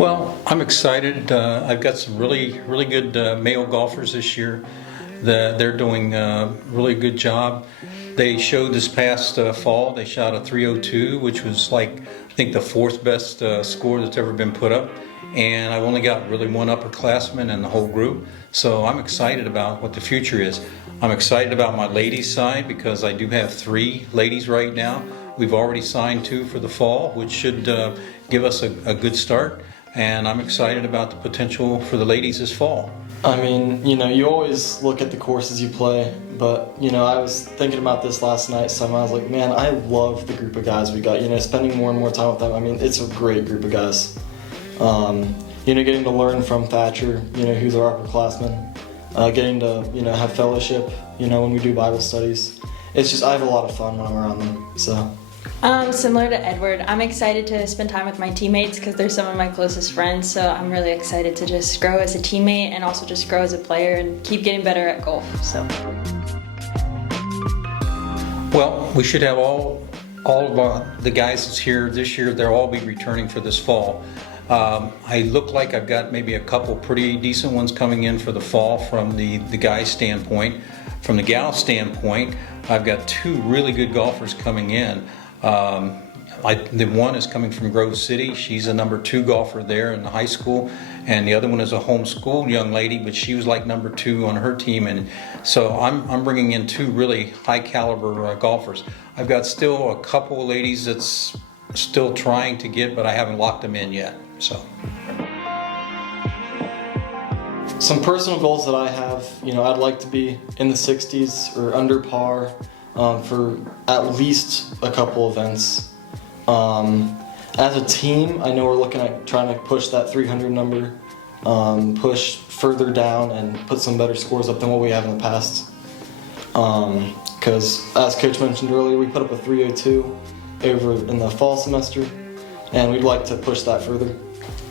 Well, I'm excited. I've got some really good male golfers this year. They're doing a really good job. They showed this past fall, they shot a 302, which was like, I think the fourth best score that's ever been put up. And I've only got really one upperclassman in the whole group. So I'm excited about what the future is. I'm excited about my ladies side because I do have 3 ladies right now. We've already signed 2 for the fall, which should give us a good start. And I'm excited about the potential for the ladies this fall. I mean, you always look at the courses you play, but, I was thinking about this last night, so I was like, man, I love the group of guys we got, spending more and more time with them. I mean, it's a great group of guys. Getting to learn from Thatcher, who's our upperclassman, getting to, have fellowship, when we do Bible studies. It's just, I have a lot of fun when I'm around them, so. Similar to Edward, I'm excited to spend time with my teammates because they're some of my closest friends, so I'm really excited to just grow as a teammate and also just grow as a player and keep getting better at golf. So. Well, we should have all of the guys that's here this year, they'll all be returning for this fall. I look like I've got maybe a couple pretty decent ones coming in for the fall from the guys' standpoint. From the gal standpoint, I've got 2 really good golfers coming in. The one is coming from Grove City. She's a number 2 golfer there in the high school, and the other one is a homeschooled young lady, but she was like number 2 on her team. And so I'm bringing in 2 really high caliber golfers. I've got still a couple of ladies that's still trying to get, but I haven't locked them in yet. So. Some personal goals that I have, I'd like to be in the 60s or under par for at least a couple events. As a team, I know we're looking at trying to push that 300 number, push further down and put some better scores up than what we have in the past. Because as Coach mentioned earlier, we put up a 302 over in the fall semester, and we'd like to push that further.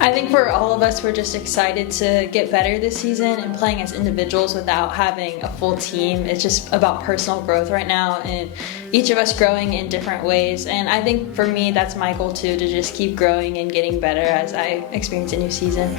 I think for all of us, we're just excited to get better this season and playing as individuals without having a full team. It's just about personal growth right now and each of us growing in different ways. And I think for me, that's my goal too, to just keep growing and getting better as I experience a new season.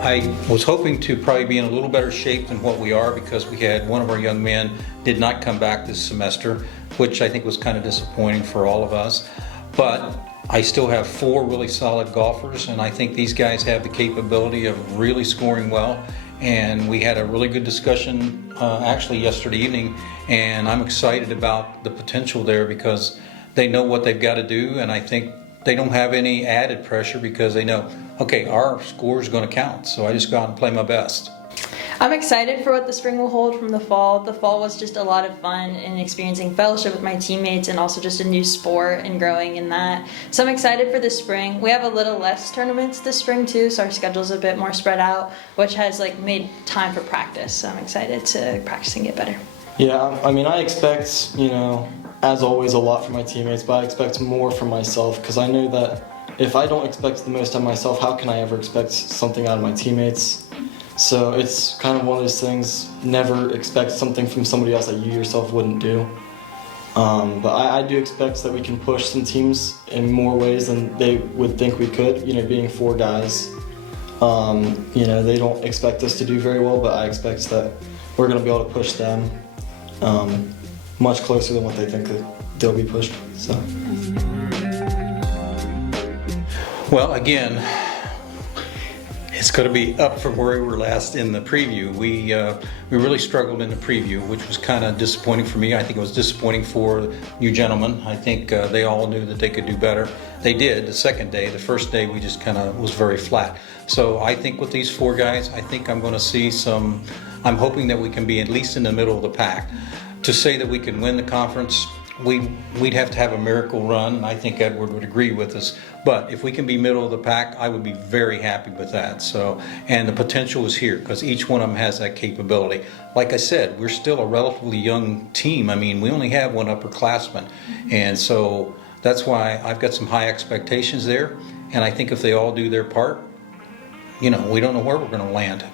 I was hoping to probably be in a little better shape than what we are because we had one of our young men did not come back this semester, which I think was kind of disappointing for all of us. But I still have 4 really solid golfers, and I think these guys have the capability of really scoring well. And we had a really good discussion actually yesterday evening, and I'm excited about the potential there because they know what they've got to do, and I think they don't have any added pressure because they know, okay, our score is going to count, so I just go out and play my best. I'm excited for what the spring will hold from the fall. The fall was just a lot of fun and experiencing fellowship with my teammates and also just a new sport and growing in that. So I'm excited for the spring. We have a little less tournaments this spring too, so our schedule's a bit more spread out, which has made time for practice. So I'm excited to practice and get better. Yeah, I mean, I expect, as always, a lot from my teammates, but I expect more from myself because I know that if I don't expect the most out of myself, how can I ever expect something out of my teammates? So it's kind of one of those things, never expect something from somebody else that you yourself wouldn't do. But I do expect that we can push some teams in more ways than they would think we could, being 4 guys. They don't expect us to do very well, but I expect that we're going to be able to push them much closer than what they think that they'll be pushed. So. Well, again, it's going to be up from where we were last in the preview. We really struggled in the preview, which was kind of disappointing for me. I think it was disappointing for you gentlemen. I think they all knew that they could do better. They did the second day. The first day we just kind of was very flat. So I think with these 4 guys, I think I'm going to see some. I'm hoping that we can be at least in the middle of the pack. To say that we can win the conference, we'd have to have a miracle run. I think Edward would agree with us. But if we can be middle of the pack, I would be very happy with that. So, and the potential is here because each one of them has that capability. Like I said, we're still a relatively young team. I mean, we only have 1 upperclassman. And so that's why I've got some high expectations there. And I think if they all do their part, we don't know where we're going to land.